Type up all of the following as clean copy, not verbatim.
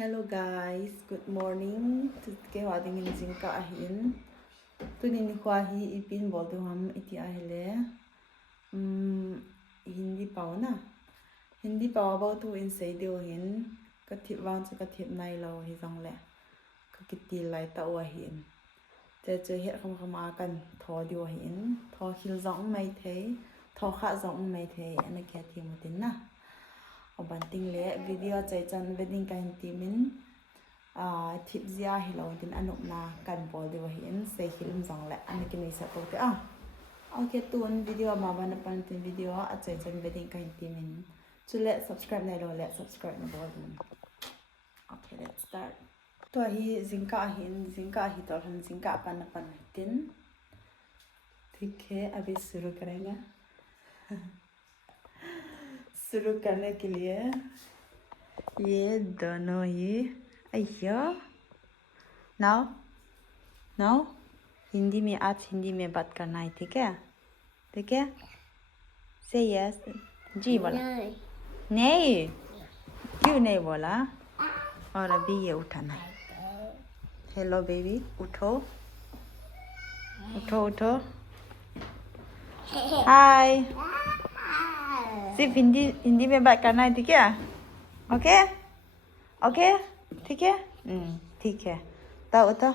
Hello guys, good morning. Today we are doing jingka ahin. Tunin kwa hi ipin boltu ham iti ahile. Hindi pau na. Hindi pau about to in say dio hin. Kathip wang chu kathip nai lo hi jong le. Ka kiti lai ta wa hin. Te che het khama kan tho dio hin. Tho khil jong mai thei. Tho kha jong mai thei ana kya thi mutin na. Banting le video chạy chân wedding kain timin thip zia hilo tin anuk na kan bol de hin sei hilum jong le ani ki nei sa to te okay tun video ma ban pan tin video a chạy chân wedding kain timin chu le subscribe nai lo le subscribe na bol din okay let's start to hi jingka hi to han jingka pan tin ठीक है अभी शुरू करेंगे शुरू करने के लिए ये दोनों ही अय्यो नाउ हिंदी में आज हिंदी में बात करना है ठीक है से यस जी बोला नहीं क्यों नहीं बोला और अभी ये उठाना है हेलो बेबी उठो हाय सिर्फ हिंदी में बात करना है ठीक है ओके ठीक है ठीक है तो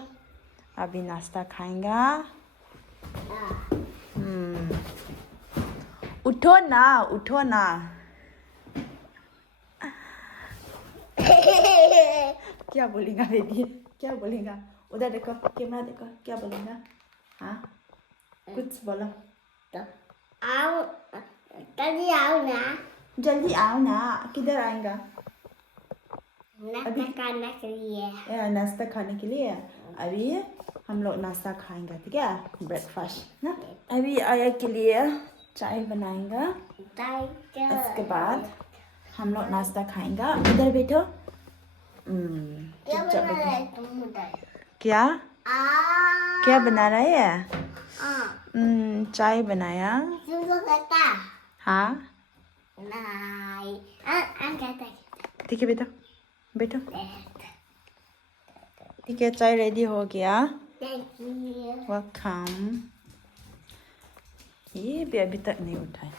अभी नाश्ता खाएंगा उठो ना क्या बोलेगा बेटी क्या बोलेगा उधर देखो कैमरा देखो क्या बोलेगा हाँ कुछ बोलो जल्दी आओ ना किधर आएगा नाश्ता खाने के लिए अभी हम लोग नाश्ता खाएंगे ठीक है ब्रेकफास्ट ना अभी आया के लिए चाय बनाएंगा उसके बाद हम लोग नाश्ता खाएंगा इधर बैठो क्या बना रहा है चाय बनाया हाँ ठीक है बैठो ठीक है चाय रेडी हो गया वेलकम ये भी अभी तक नहीं उठाए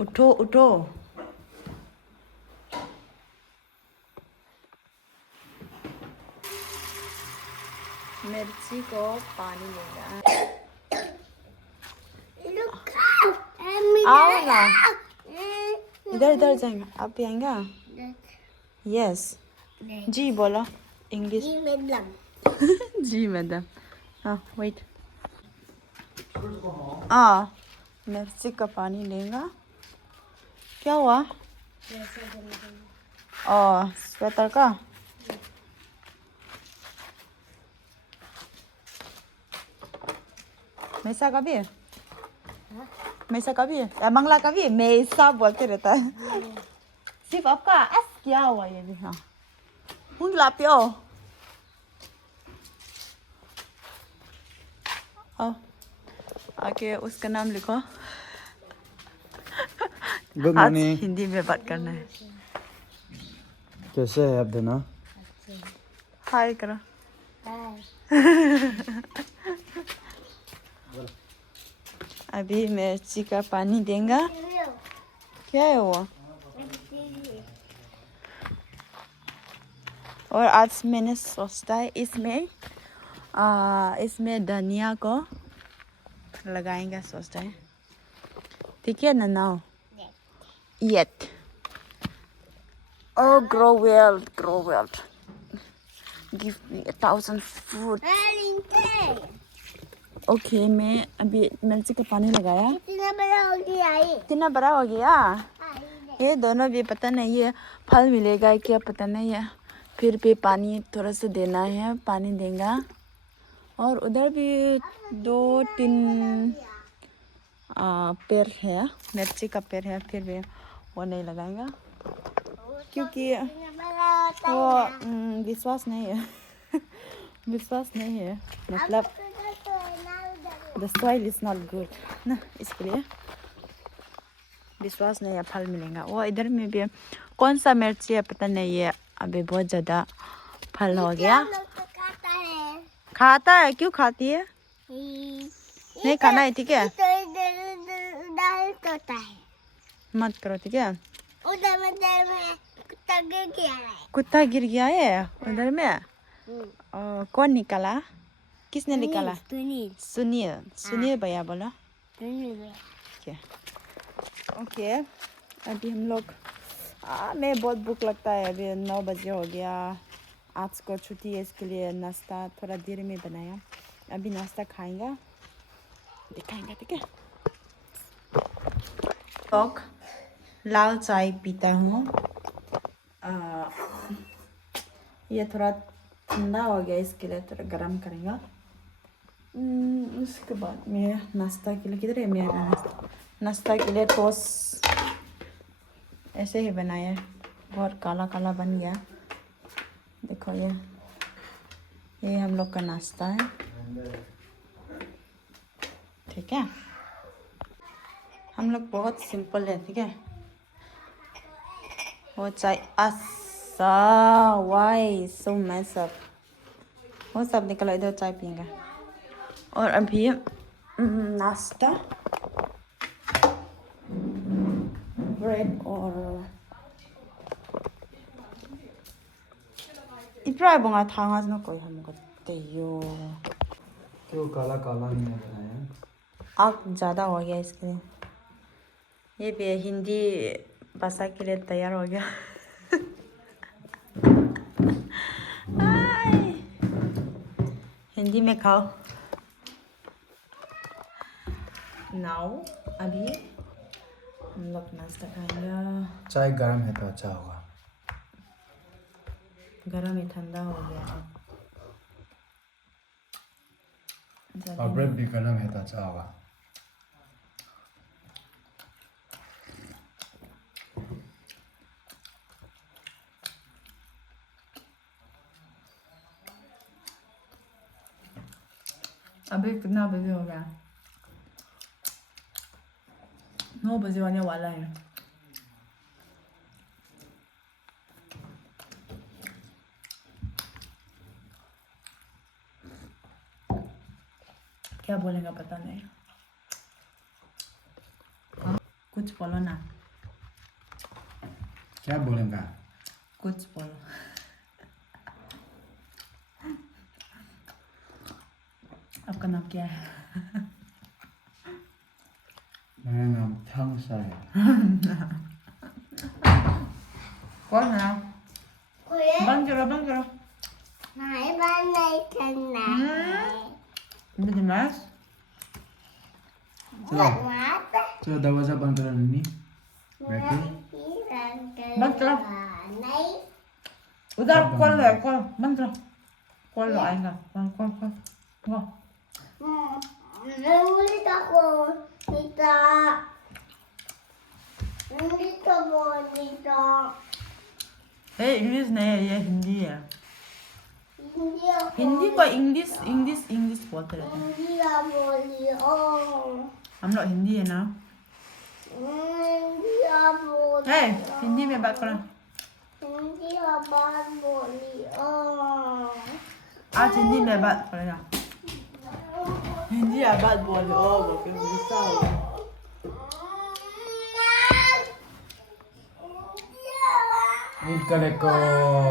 उठो मिर्ची को पानी लेगा आओ ना इधर जाएंगे आप भी आएंगा यस जी बोलो इंग्लिश जी मैडम हाँ वेट मिर्ची का पानी लेगा क्या हुआ स्वेटर का मैसा का भी मैसा का भी मंगला का भी मैसा बोलते रहता है सिर्फ आपका एस क्या हुआ ये भी हाँ मंगला पियो आके उसका नाम लिखो गुड आज मॉर्निंग हिंदी में बात करना है कैसे है आप दोनों हाय करो अभी मिर्ची का पानी देंगे क्या है वो और आज मैंने सोचा है इसमें धनिया को लगाएंगे सोचता है ठीक है ना now yet oh grow well give me 1,000 food okay मैं अभी मिर्ची का पानी लगाया इतना बड़ा हो गया ये दोनों भी पता नहीं है फल मिलेगा क्या पता नहीं है फिर भी पानी थोड़ा सा देना है पानी देगा और उधर भी 2-3 पेड़ है मिर्ची का पेड़ है फिर भी वो नहीं लगाएगा क्योंकि वो विश्वास नहीं है मतलब the soil is not good ना इसके लिए विश्वास नहीं है फल मिलेगा वो इधर में भी कौन सा मिर्ची है पता नहीं है अभी बहुत ज़्यादा फल हो गया। खाता है? क्यों खाती है? नहीं खाना है, ठीक है? मत करो, ठीक है? कुत्ता गिर गया है उधर में। कौन निकाला? किसने निकाला? सुनील। सुनील भैया बोलो। ओके अभी हम लोग मैं बहुत भूख लगता है। अभी 9 बजे हो गया। आज को छुट्टी है, इसके लिए नाश्ता थोड़ा देर में बनाया। अभी नाश्ता खाएंगे, दिखाएंगे, ठीक है? लोग लाल चाय पीता हूँ। ये थोड़ा ठंडा हो गया, इसके लिए थोड़ा गर्म करेंगे। उसके बाद मैं नाश्ता के लिए, किधर है मेरा नाश्ता के लिए टोस्ट ऐसे ही बनाया। बहुत काला काला बन गया, देखो। ये हम लोग का नाश्ता है, ठीक है? हम लोग बहुत सिंपल है, ठीक है? वो चाय वाई सो मैस अप, वो सब निकलो, इधर चाय पियेंगे। और अभी नाश्ता ब्रेड और इब्राहिम बंगा थांगा जना कोई हमको तेयो। क्यों काला काला नहीं बनाया? आग ज़्यादा हो गया इसके लिए। ये भी हिंदी भाषा के लिए तैयार हो गया। हिंदी में खाओ। नाउ अभी हम लोग नाश्ता खाएंगे। चाय गर्म है तो अच्छा होगा। गर्म ही ठंडा हो गया और ब्रेड भी गर्म है तो अच्छा होगा। अभी कितना बजे हो गया? 9 बजे होने वाला है। क्या बोलेगा पता नहीं। हाँ? कुछ बोलो ना। क्या बोलेगा? कुछ बोलो। आपका नाम क्या है? मेरा नाम थंगसा है। कौन है ना? बंद करो, बंद करो। बिजनेस चलो दरवाजा बंद करो नन्नी। बैठो। बंद करो। उधर कॉल है, कॉल बंद करो। कॉल आएगा, कॉल कॉल कॉल गो। इंग्लिश नहीं है, ये हिंदी है। हिंदी को इंग्लिश इंग्लिश इंग्लिश बोलते रहते हैं। हम लोग हिंदी है ना। हिंदी में बात करो। आज हिंदी में बात करेगा। हिंदी में बात बोलो, गुस्सा हो गया।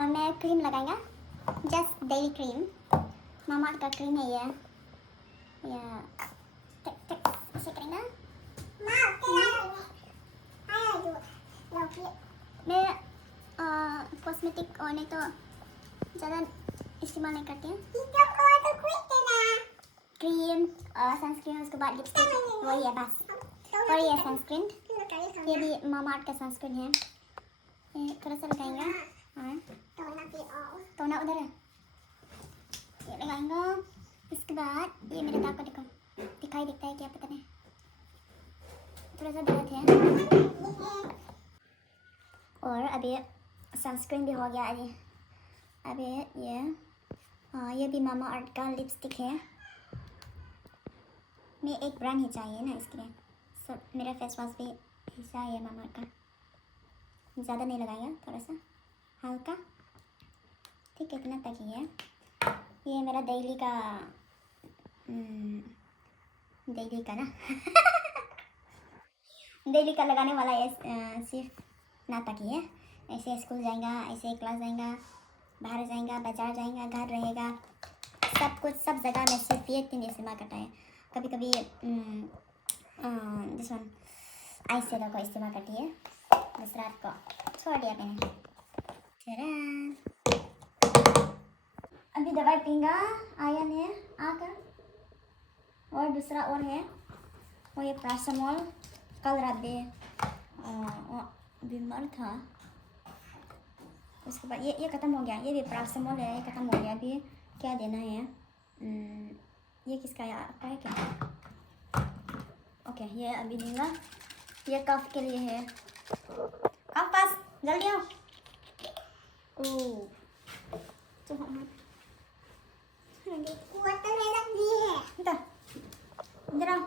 मैं क्रीम लगाएगा, जस्ट डेली क्रीम, मामा का क्रीम है ये। ऐसे करेंगे। मैं कॉस्मेटिक और नहीं तो ज़्यादा इस्तेमाल नहीं करती हूँ। क्रीम सनस्क्रीन, उसके बाद लिपस्टिक, वही है बस। और ये सनस्क्रीन, ये भी मामा का सनस्क्रीन है। थोड़ा सा लगाएंगे। हाँ टोनर उधर है, ये लगाएंगे। इसके बाद ये मेरे दाग को देखो, दिखाई दिखता है क्या पता नहीं, थोड़ा सा दर्द है। और अभी सनस्क्रीन भी हो गया। अभी ये भी मामा अर्थ का लिपस्टिक है। मैं एक ब्रांड ही चाहिए ना, इसके लिए सब। मेरा फेस वॉश भी ऐसा है मामा अर्थ का। ज़्यादा नहीं लगाएगा, थोड़ा सा हल्का। ठीक है, इतना तक ही है। ये मेरा डेली का ना डेली का लगाने वाला ये सिर्फ ना तक ही है। ऐसे स्कूल जाएगा, ऐसे क्लास जाएगा, बाहर जाएगा, बाजार जाएगा, घर रहेगा, सब कुछ सब जगह में सिर्फ ये 3 इस्तेमाल करता है। कभी कभी दिस वन आई शेडो को इस्तेमाल करती है, दूसरा को छोड़ दिया मैंने। अभी दवाई पीऊँगा आया ने आकर। और दूसरा और है वो ये पैरासिटामोल। कल रात में बीमार था, उसके बाद ये ख़त्म हो गया। ये भी पैरासिटामोल है, ये ख़त्म हो गया। अभी क्या देना है? ये किसका है? आपका है क्या? ओके, ये अभी दूँगा। ये कफ के लिए है। आप पास जल्दी आओ। ओह तो हम इधर आओ।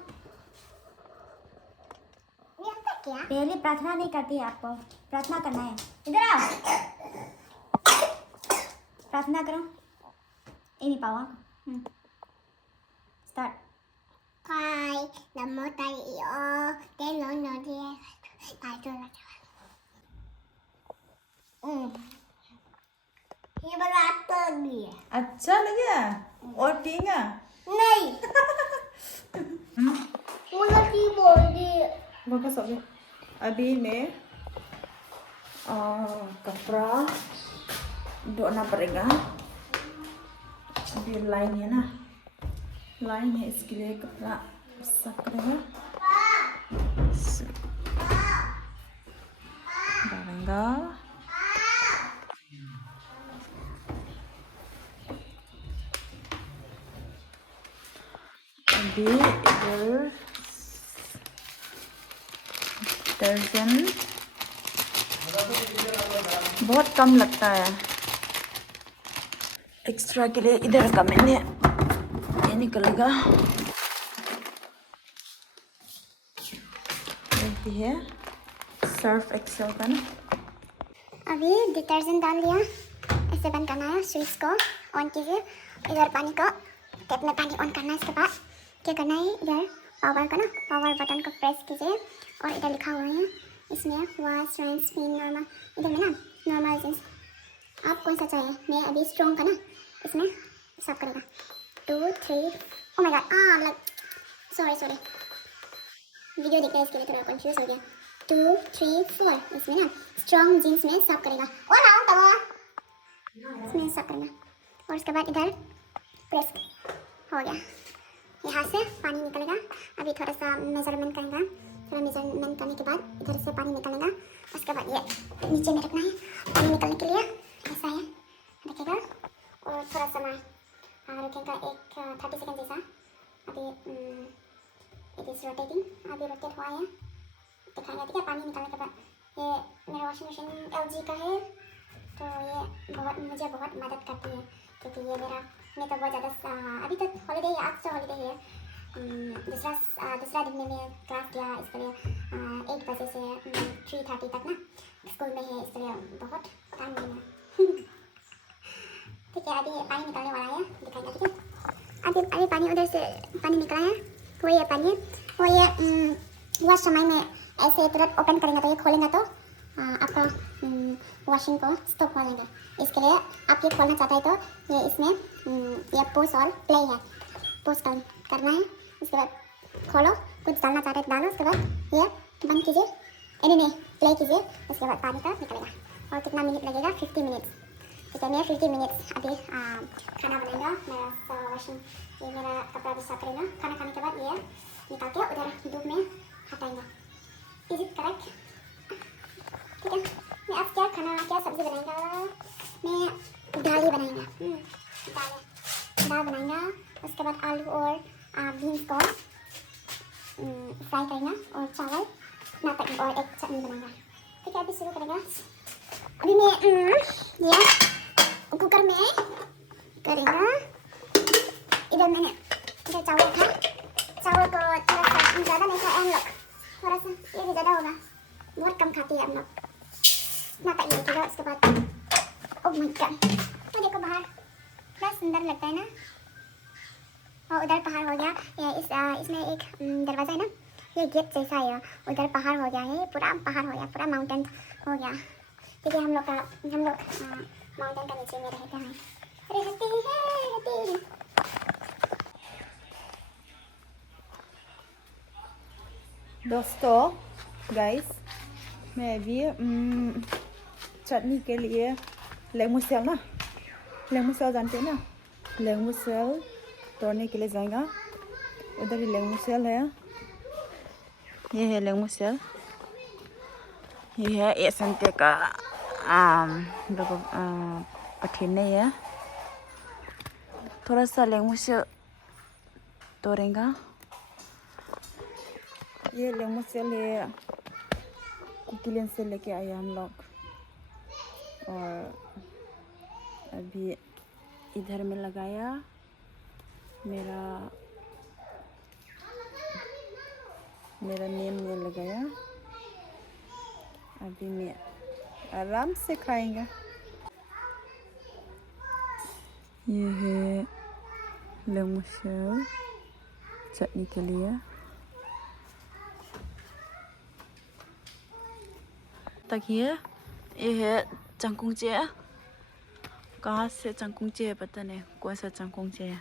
पहले प्रार्थना नहीं करती है, आपको प्रार्थना करना है। इधर आओ, प्रार्थना करो। ini pawang. Start. Kai namo tayo te no no dia tayo la. ये बनाता भी है। अच्छा लगा और पीएगा? नहीं वो लड़की बोल दी। बस अभी मैं कपड़ा धोना पड़ेगा। अभी लाइन है ना, लाइन है, इसके लिए कपड़ा साफ करेगा। डालेंगा। अभी इधर डिटर्जेंट बहुत कम लगता है, एक्स्ट्रा के लिए इधर का मैंने ये निकलेगा। ये है सर्फ एक्सेल का ना। अभी डिटर्जेंट डाल दिया। ऐसे बंद करना है, स्विच को ऑन कीजिए। इधर पानी को टैप में पानी ऑन करना है। इसके बाद क्या करना है? इधर पावर का ना, पावर बटन को प्रेस कीजिए और इधर लिखा हुआ है इसमें वॉश, रिंस, स्पिन, नॉर्मल। इधर में ना नॉर्मल जिन्स आप कौन सा चाहिए? मैं अभी स्ट्रॉन्ग का ना इसमें साफ करेगा। 2 3 oh my God, like sorry video देखते हैं इसके लिए थोड़ा कंफ्यूज हो गया। 2 3 4 इसमें ना स्ट्रॉन्ग जीन्स में साफ करेगा। ओ ना तब इसमें साफ करेगा और उसके बाद इधर प्रेस हो गया। यहाँ से पानी निकलेगा। अभी थोड़ा सा मेजरमेंट करेगा। थोड़ा मेजरमेंट करने के बाद इधर से पानी निकलेगा। उसके बाद ये नीचे में रखना है पानी निकलने के लिए। ऐसा है, रखेगा और थोड़ा समय रुकेगा, एक 30 सेकेंड जैसा। अभी इट इज़ रोटेटिंग। अभी रोटेट हुआ है, दिखाएगा। ठीक है, पानी निकालने के बाद ये मेरा वॉशिंग मशीन LG का है, तो ये मुझे बहुत मदद करती है क्योंकि ये मैं तो बहुत ज़्यादा अभी तक हॉलीडे है, आज तो हॉलीडे है। दूसरा दिन में मैं क्लास किया, इसके लिए 8 बजे से 3:30 तक ना स्कूल में है, इसके लिए बहुत टाइम मिला। ठीक है, अभी पानी निकलने वाला है, दिखाएगा। ठीक है, अभी पानी उधर से पानी निकला है, वो ये पानी है, वो ये वॉश समय में ऐसे तुरंत ओपन करेंगे तो ये खोलेंगे तो आपका वॉशिंग को स्टॉप हो जाएगा। इसके लिए आप ये खोलना चाहते हैं तो ये इसमें ये पुश और प्ले है, पुश करना है। उसके बाद खोलो, कुछ डालना चाहते हैं डालो। उसके बाद ये बंद कीजिए, नहीं प्ले कीजिए। उसके बाद पानी का निकलेगा। और कितना मिनट लगेगा? 50 मिनट्स। ठीक है, मैं 50 मिनट्स अभी खाना बनाएगा। मेरा वॉशिंग ये मेरा कपड़ा भी साफ करेगा। खाना खाने के बाद ये निकाल के उधर धूप में हटाएंगे। Is it correct? ठीक है, मैं अब क्या सब्जी बनाएगा? मैं दाल ही बनाएगा। दाल बनाएगा। उसके बाद आलू और बीन्स को फ्राई करेगा और चावल नाटक और एक चटनी बनाएगा। ठीक है, अभी शुरू करेगा। अभी मैं ये कुकर में करेगा। इधर मैंने इधर चावल था, चावल को थोड़ा सा ज़्यादा नहीं था, हम लोग थोड़ा सा ये भी ज़्यादा होगा, बहुत कम खाती है हम लोग। नाटक ये किया। उसके बाद ओह माय गॉड वो देखो बाहर कितना सुंदर लगता है ना। और उधर पहाड़ हो गया। इसमें एक दरवाजा है ना, ये गेट जैसा है। उधर पहाड़ हो गया है, पूरा पहाड़ हो गया, पूरा माउंटेन हो गया। क्योंकि हम लोग माउंटेन का नीचे में रहते हैं। दोस्तों गाइस, मैं अभी चटनी के लिए लेमू सेल ना, लेमू सेल जानते हैं ना, लेमू सेल तोड़ने के लिए जाएगा। उधर ही लेमू सेल है, ये है लेमू सेल, ये है 1 संते का कठिन नहीं है। थोड़ा सा लेमू सेल तोड़ेगा। ये लेमू सेल है, कुकिलन से लेके आए हम लोग। और अभी इधर में लगाया, मेरा नेम में लगाया। अभी मैं आराम से खाएंगे। ये है लेमू सेल चटनी के लिए। तक ये है चंकुंचे। कहाँ से चंकुंचे है पता नहीं, कौन सा चंकुंचे है।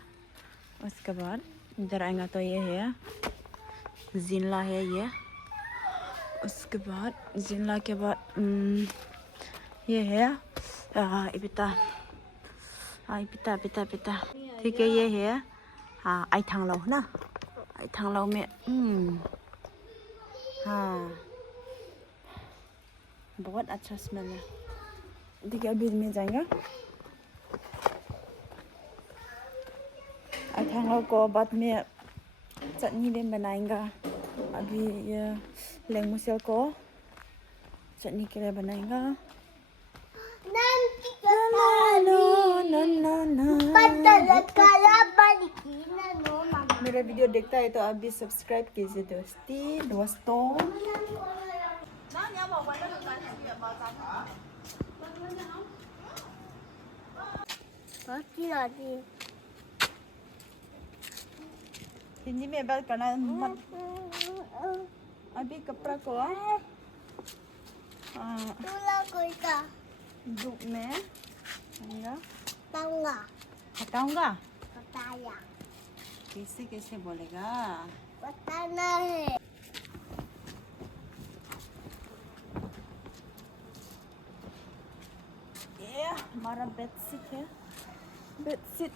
उसके बाद इधर आएगा तो ये है जिनला है ये। उसके बाद जिनला के बाद ये है इपिता, इपिता। ठीक है, ये है आई थांग लो ना, आई थांग लो में हाँ बहुत अच्छा स्मेल है। ठीक है, अभी में जाएगा। आई थांग लो को बाद में चटनी में बनाएगा। अभी ये लेमू सेल को चटनी के लिए बनाएगा। मेरा वीडियो देखता है तो आप भी सब्सक्राइब कीजिए दोस्तों। हिंदी में बात करना मत। अभी कपड़ा को धूप में हटाऊंगा। कैसे बोलेगा? बताना है। ये हमारा बेडशीट है, बेडशीट।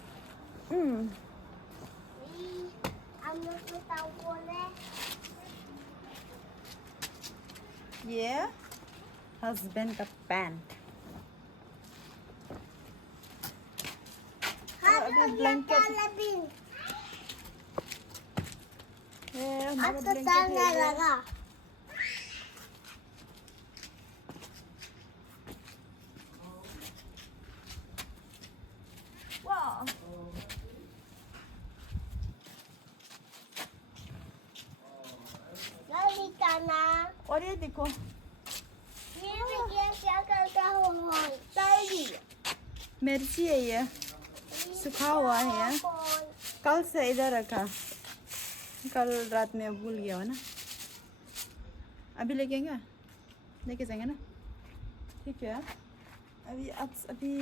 ये हस्बैंड का पैंट। अभी ब्लैंकेट है, हमारा ब्लैंकेट है। वाह, और ये देखो, मिर्ची है, ये सूखा हुआ है। कल से इधर रखा, कल रात में भूल गया हो ना। अभी लेके जाएंगे ना। ठीक है, अभी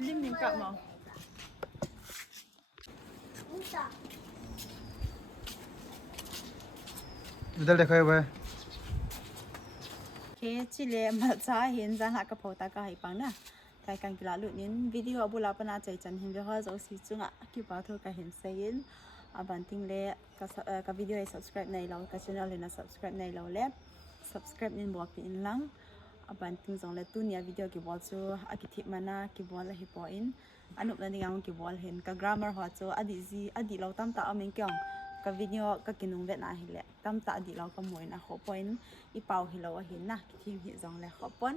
लिम cặp mà इधर देखो ये भाई। के चिले मचा हिन जang ha ka phota ka hai pang na kai kan kila lu nin video abu la pana chai chan hin ha zo si chunga ki pa tho ka hin sein abanting le ka video ai subscribe nai lo ka channel le na subscribe nai lo le subscribe nin bo pi in lang abanting zong le tu nia video ki bol chu akithip mana ki bol la hi po in anup la ningang ki bol hin ka grammar ho chu adi lo tam ta ameng kyong ka video ka kinung vet na hi le tam ta adi lo ka moi na ho point i pau hi lo hin na ki thim hi zong le ho pon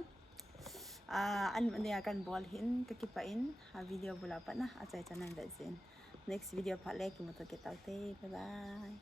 an ania kan bol hin ka ki pa in video bula pa na achai chanan le zin next video phale ki mo to ke taute bye bye.